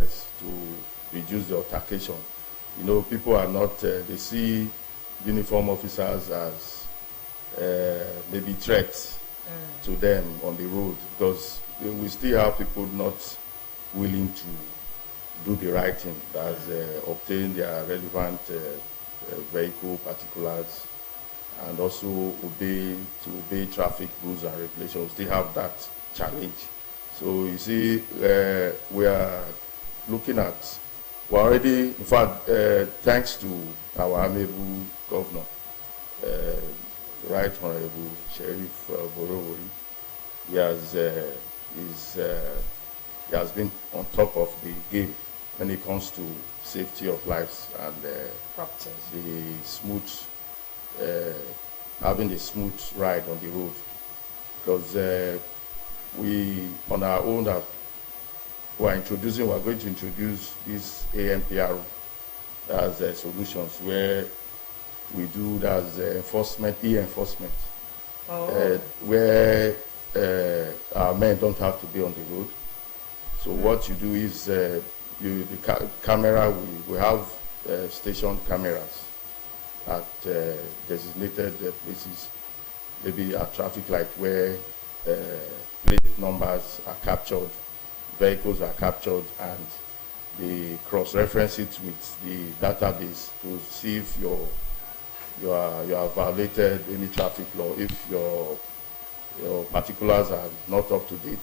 yes, to reduce the altercation. You know, people are not, they see uniform officers as maybe threats to them on the road, because we still have people not willing to do the right thing, that's obtain their relevant vehicle particulars and also obey traffic rules and regulations. Still have that challenge. So you see, we are looking at, we're already, in fact, thanks to our amiable governor, Right Honorable Sheriff Borowori, he has been on top of the game when it comes to safety of lives and the smooth, having a smooth ride on the road. Because we, on our own, we're going to introduce this AMPR as solutions where we do that as enforcement, e-enforcement, where our men don't have to be on the road. So what you do is camera, we have station cameras at designated places, maybe at traffic light where plate numbers are captured, vehicles are captured, and they cross-reference it with the database to see if you have violated any traffic law, if your particulars are not up to date,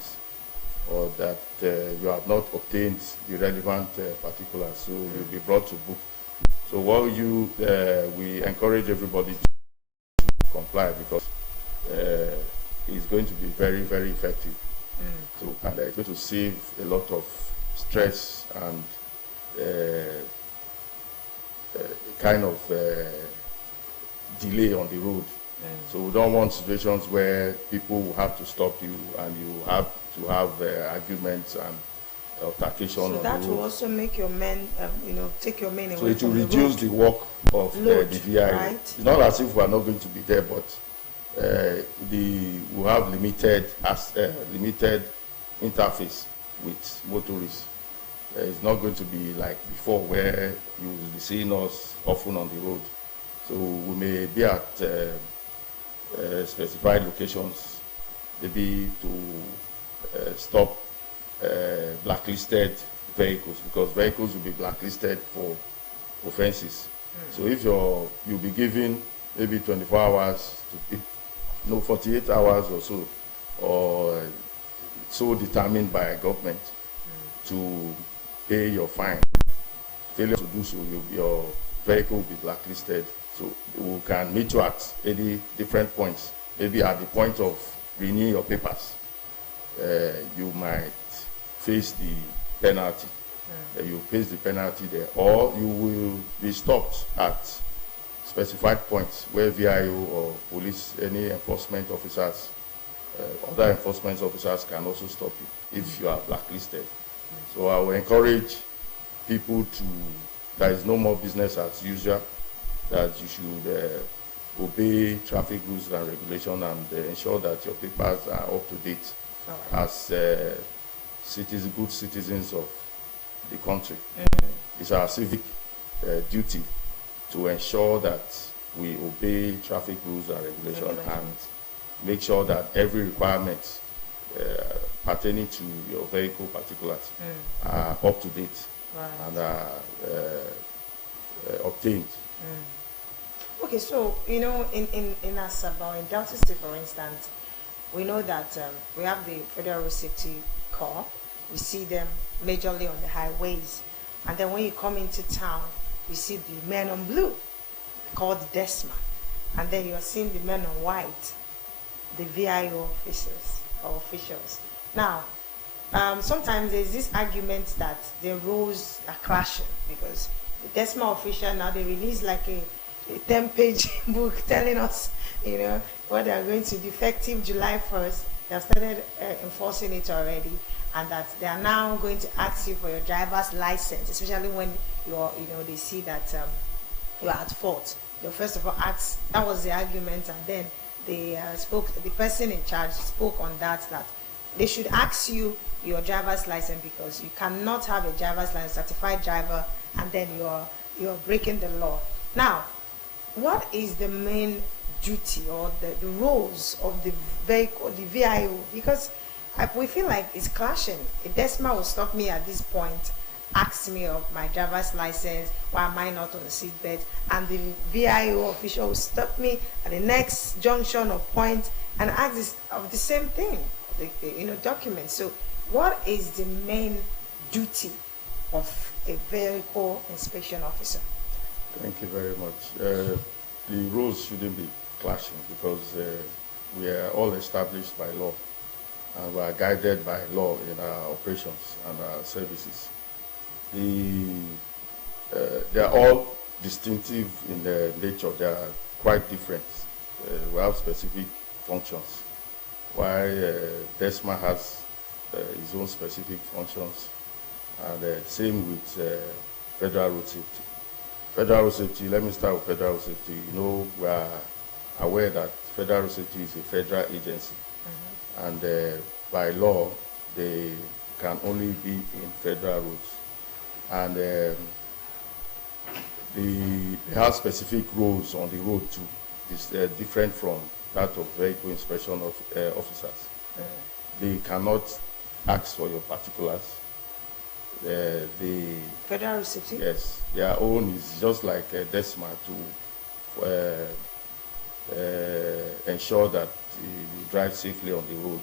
or that you have not obtained the relevant particulars, so you'll be brought to book. So what we encourage everybody to comply, because it's going to be very, very effective. So, and it's going to save a lot of stress and kind of delay on the road. So we don't want situations where people will have to stop you and you have to have arguments and altercation so on the road. So that will also make your men, take your men away. So it will from reduce the work of the VI. Right? It's not as if we are not going to be there, but we have limited interface with motorists. It's not going to be like before, where you will be seeing us often on the road. So we may be at specified locations, maybe to stop blacklisted vehicles, because vehicles will be blacklisted for offenses. So if you'll be given maybe 24 hours to 48 hours or so, or so determined by a government to pay your fine. Failure to do so, your vehicle will be blacklisted. So we can meet you at any different points. Maybe at the point of renewing your papers, you might face the penalty. You face the penalty there, or you will be stopped at specified points where VIO or police, any enforcement officers, other enforcement officers can also stop you if you are blacklisted. So I will encourage people there is no more business as usual, that you should obey traffic rules and regulation and ensure that your papers are up to date as good citizens of the country. It's our civic duty to ensure that we obey traffic rules and regulation and make sure that every requirement pertaining to your vehicle particulars are up to date and are obtained. Okay, so in Asaba, in Delta State, for instance, we know that we have the Federal Road Safety Corps. We see them majorly on the highways, and then when you come into town, you see the men on blue, called the DESMA, and then you are seeing the men on white, the VIO officials. Now, sometimes there's this argument that the roles are clashing, because the DESMA official now, they release like a 10-page book telling us, what they are going to do effective July 1st. They have started enforcing it already, and that they are now going to ask you for your driver's license, especially when they see that you are at fault. They'll first of all ask. That was the argument, and then they the person in charge spoke on that they should ask you your driver's license, because you cannot have a driver's license, certified driver, and then you're breaking the law. Now, what is the main duty or the roles of the vehicle, the VIO? Because we feel like it's clashing. A Desma will stop me at this point, ask me of my driver's license, why am I not on the seat belt, and the VIO official will stop me at the next junction or point and ask this of the same thing, the document. So what is the main duty of a vehicle inspection officer? Thank you very much. The roles shouldn't be clashing, because we are all established by law, and we are guided by law in our operations and our services. They are all distinctive in their nature. They are quite different. We have specific functions, while DESMA has its own specific functions, and same with Federal Road Safety. Federal Road Safety, let me start with Federal Road Safety. We are aware that Federal Road Safety is a federal agency, and by law, they can only be in federal roads. And they have specific roles on the road too. It's different from that of vehicle inspection officers. They cannot ask for your particulars. The Federal Safety? Yes, their own is just like DESMA to ensure that you drive safely on the road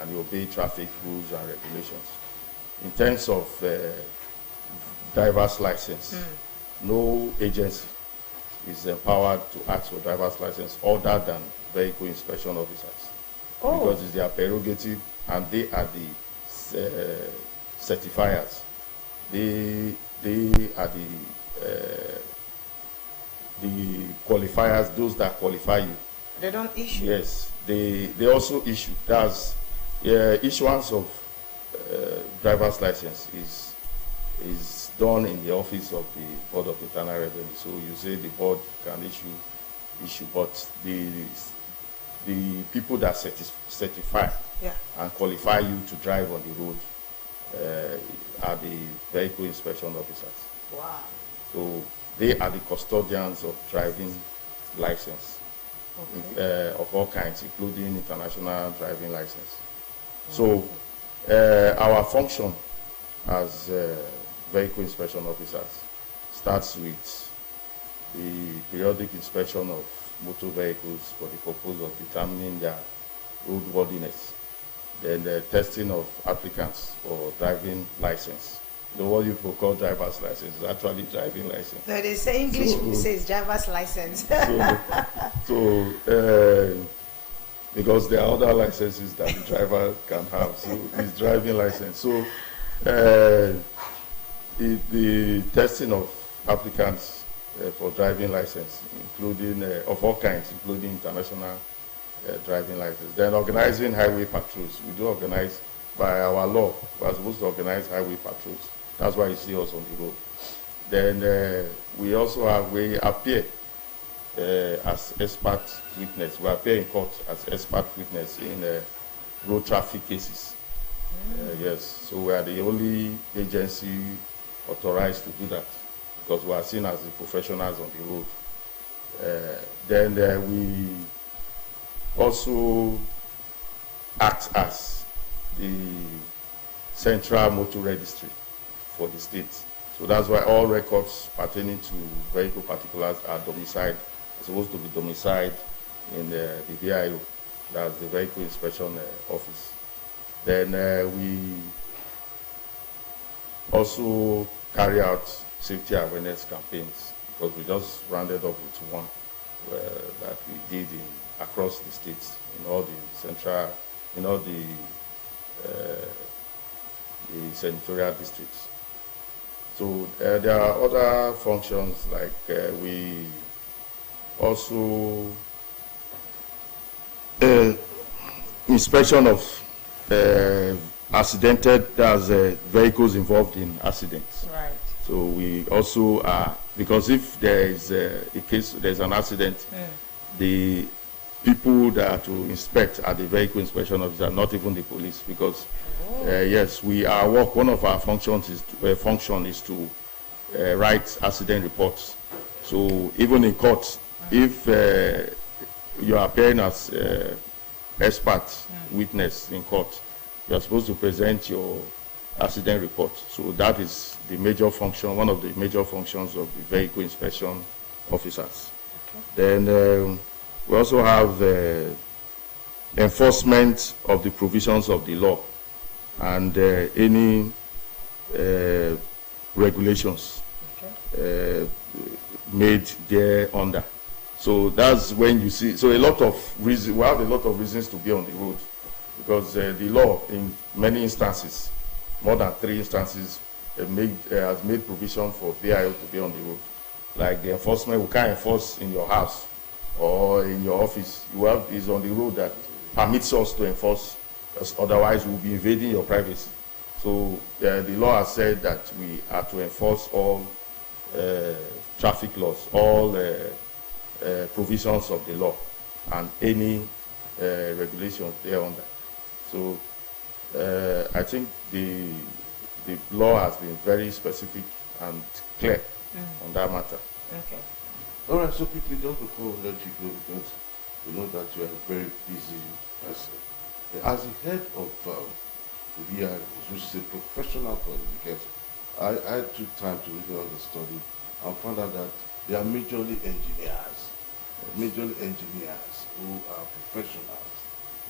and you obey traffic rules and regulations. In terms of driver's license, no agency is empowered to ask for driver's license other than vehicle inspection officers, because it's their prerogative, and they are the certifiers. They are the qualifiers, those that qualify you. They don't issue? Yes, they also issue. That's issuance of driver's license is done in the office of the Board of Internal Revenue. So you say the board can issue, but the people that certify and qualify you to drive on the road are the vehicle inspection officers. Wow. So they are the custodians of driving license, of all kinds, including international driving license. So our function as vehicle inspection officers starts with the periodic inspection of motor vehicles for the purpose of determining their roadworthiness. Then the testing of applicants for driving license. What you call driver's license is actually driving license. No, they say English, says driver's license. Because there are other licenses that the driver can have, so it's driving license. So the testing of applicants for driving license, including of all kinds, including international driving license. Then organizing highway patrols. We do organize, by our law, we are supposed to organize highway patrols. That's why you see us on the road. Then we also appear as expert witness. We appear in court as expert witness in road traffic cases. Yes, so we are the only agency authorized to do that, because we are seen as the professionals on the road. Then we also act as the central motor registry for the state. So that's why all records pertaining to vehicle particulars are supposed to be domiciled in the VIO, that's the Vehicle Inspection Office. Then we also carry out safety awareness campaigns, because we just rounded up with one that we did across the states, in all the senatorial districts. So there are other functions, like we also inspection of vehicles involved in accidents. Right. So we also are, because if there is a case, there's an accident, the people that are to inspect are the vehicle inspection officer, not even the police, because yes, our work, one of our functions is to write accident reports. So even in court, if you are appearing as expert witness in court, you are supposed to present your accident report. So that is the major function, one of the major functions of the vehicle inspection officers. Okay. Then we also have enforcement of the provisions of the law and any regulations made there under. So that's when you see, so a lot of reasons, we have a lot of reasons to be on the road, because the law in many instances, more than 3 instances, has made provision for VIO to be on the road. Like the enforcement, we can't enforce in your house or in your office. Is on the road that permits us to enforce, otherwise we'll be invading your privacy. So the law has said that we are to enforce all traffic laws, all provisions of the law, and any regulations thereunder. So I think the law has been very specific and clear on that matter. Okay. All right, so quickly, just before we let you go, because we know that you are a very busy person. As the head of the VI, which is a professional body, because I took time to read all the study and found out that they are majorly engineers who are professionals,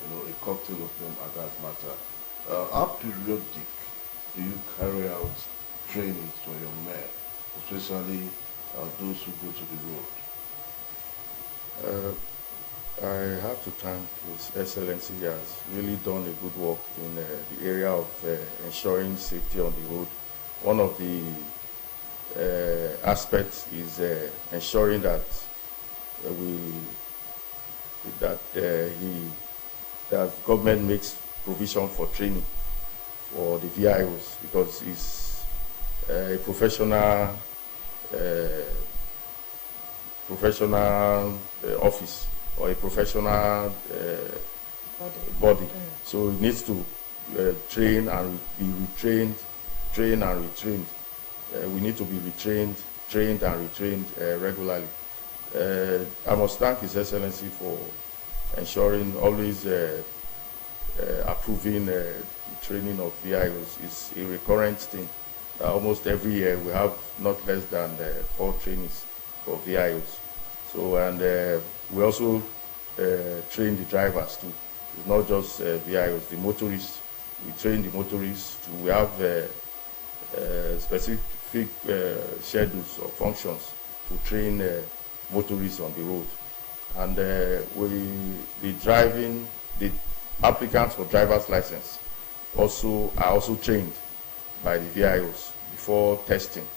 a cocktail of them at that matter. How periodic do you carry out trainings for your men, especially those who go to the road? I have to thank His Excellency. He has really done a good work in the area of ensuring safety on the road. One of the aspects is ensuring that that government makes provision for training for the VIOs, because it's a professional office or a professional body. So it needs to train and be retrained, train and retrained. We need to be retrained, trained and retrained regularly. I must thank His Excellency for ensuring always approving training of VIOs. It's a recurrent thing. Almost every year we have not less than 4 trainings for VIOs. So, and we also train the drivers too. It's not just VIOs, the motorists. We train the motorists too. We have specific schedules or functions to train motorists on the road. And the applicants for driver's license are also trained by the VIOs before testing.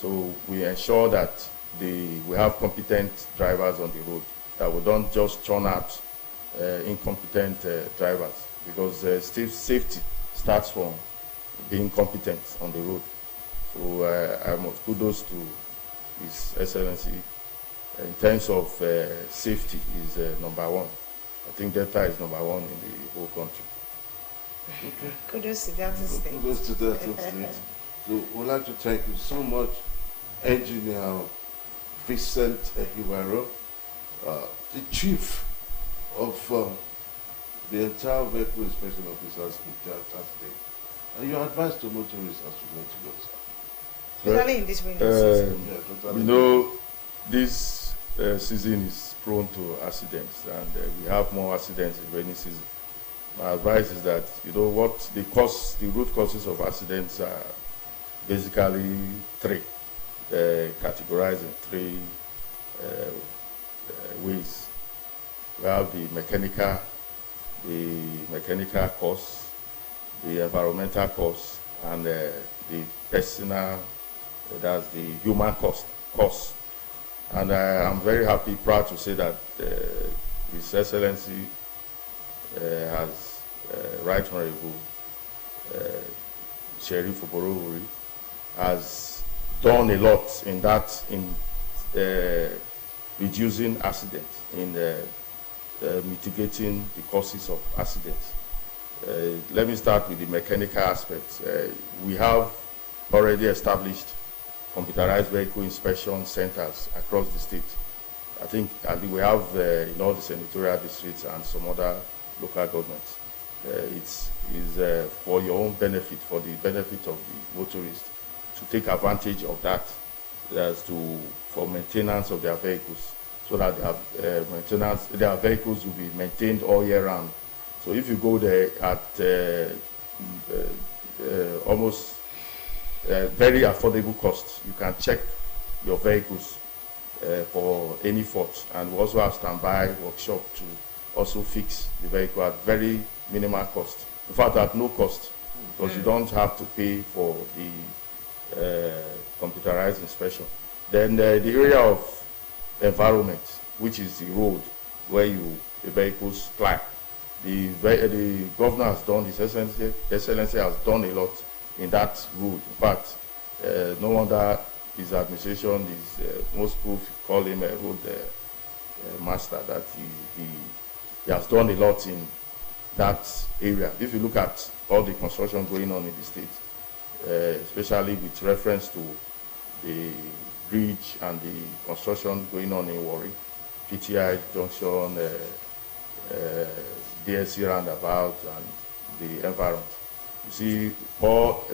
So we ensure that we have competent drivers on the road, that we don't just churn out incompetent drivers, because safety starts from being competent on the road. So I must kudos to His Excellency. In terms of safety, is number 1. I think Delta is number 1 in the whole country. Okay. Kudos to Delta State. Kudos to Delta State. So we'd like to thank you so much, Engineer Vincent Ehiwaro, the Chief of the entire vehicle inspection officers in Delta State. And your advice to motorists as we let you go, sir? Especially in this winter season. Yeah, totally. This season is prone to accidents, and we have more accidents in rainy season. My advice is that, what the root causes of accidents are basically 3, categorized in 3 ways. We have the mechanical cause, the environmental cause, and the personal, that's the human cause. And I am very happy, proud to say that His Excellency has Right Honorable Sheriff Oborowori has done a lot in reducing accidents in mitigating the causes of accidents. Let me start with the mechanical aspects. We have already established computerized vehicle inspection centers across the state. I think we have in all the senatorial districts and some other local governments. It's for your own benefit, for the benefit of the motorists, to take advantage of that for maintenance of their vehicles, so that their vehicles will be maintained all year round. So if you go there at almost very affordable cost, you can check your vehicles for any faults, and we also have standby workshop to also fix the vehicle at very minimal cost. In fact, at no cost, because you don't have to pay for the computerized inspection. Then the area of environment, which is the road where the vehicles ply. The governor has done, His Excellency has done a lot in that road. In fact, no wonder his administration is, most people call him a road master, that he has done a lot in that area. If you look at all the construction going on in the state, especially with reference to the bridge and the construction going on in Warri, PTI junction, DSC roundabout, and the environment. You see,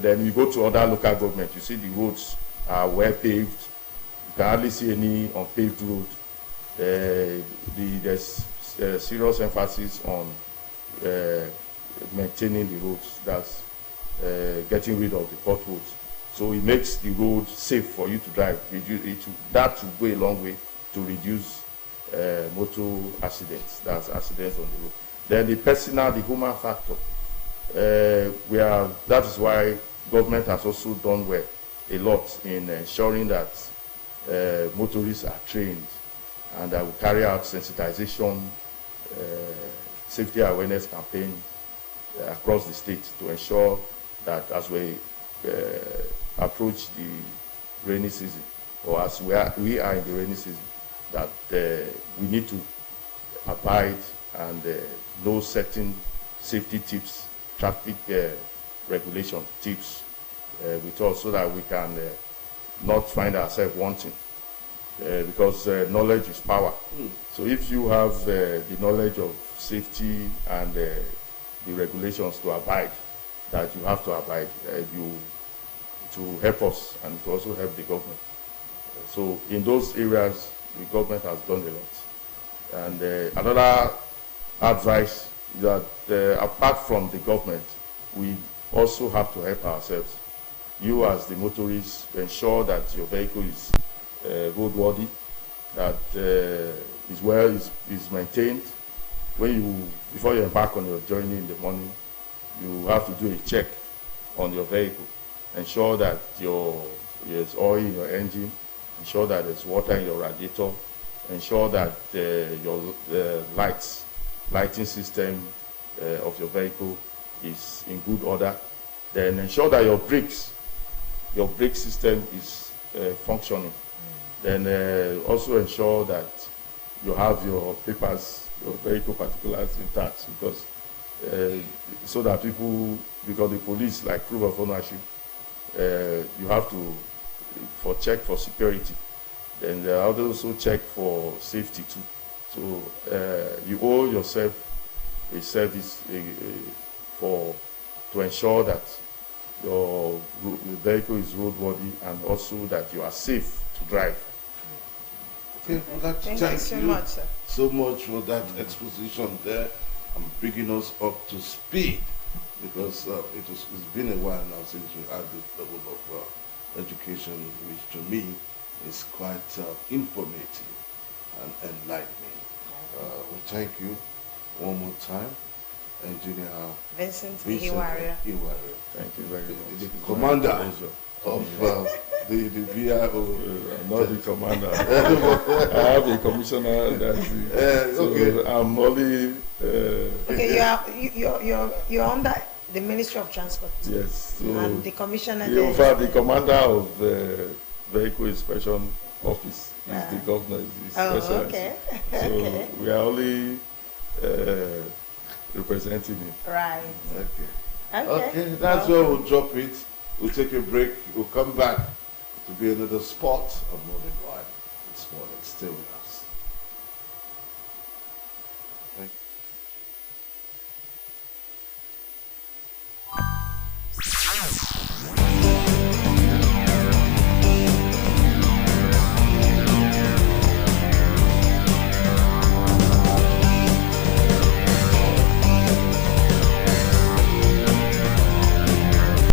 then you go to other local government, you see the roads are well paved. You can hardly see any unpaved road. There's serious emphasis on maintaining the roads. That's getting rid of the potholes. So it makes the road safe for you to drive. That will go a long way to reduce motor accidents. That's accidents on the road. Then the human factor. That is why government has also done well a lot in ensuring that motorists are trained, and that we carry out sensitization, safety awareness campaigns across the state to ensure that as we approach the rainy season, or as we are in the rainy season, that we need to abide and know certain safety tips, traffic regulation tips with us, so that we can not find ourselves wanting, because knowledge is power. So if you have the knowledge of safety and the regulations to abide, that you have to abide, to help us and to also help the government. So in those areas, the government has done a lot. And another advice is that apart from the government, we also have to help ourselves. You as the motorist, ensure that your vehicle is roadworthy, that is maintained. Before you embark on your journey in the morning, you have to do a check on your vehicle. Ensure that there's oil in your engine. Ensure that there's water in your radiator. Ensure that your lighting system of your vehicle is in good order. Then ensure that your brake system is functioning. Then also ensure that you have your papers, your vehicle particulars intact, because so that because the police, like proof of ownership, you have to check for security. Then they also check for safety too. So you owe yourself a service to ensure that your vehicle is roadworthy, and also that you are safe to drive. Okay, we'd like to Thank you so much, sir. So much for that exposition there, and bringing us up to speed, because it's been a while now since we had this level of education, which to me is quite informative and enlightening. We thank you one more time, Engineer Vincent Ihiwario. Thank you very much. The commander of the VIO. Not the commander. I have a commissioner. Okay. I'm only. Okay, you're under the Ministry of Transport. Yes. So and the commissioner. In fact, the commander of the Vehicle Inspection Office is the governor. Okay. So we are only representing me. Right. Okay. Okay. Okay, that's where we'll drop it. We'll take a break. We'll come back to be another spot of Morning Live this morning. Stay with us. Thank you.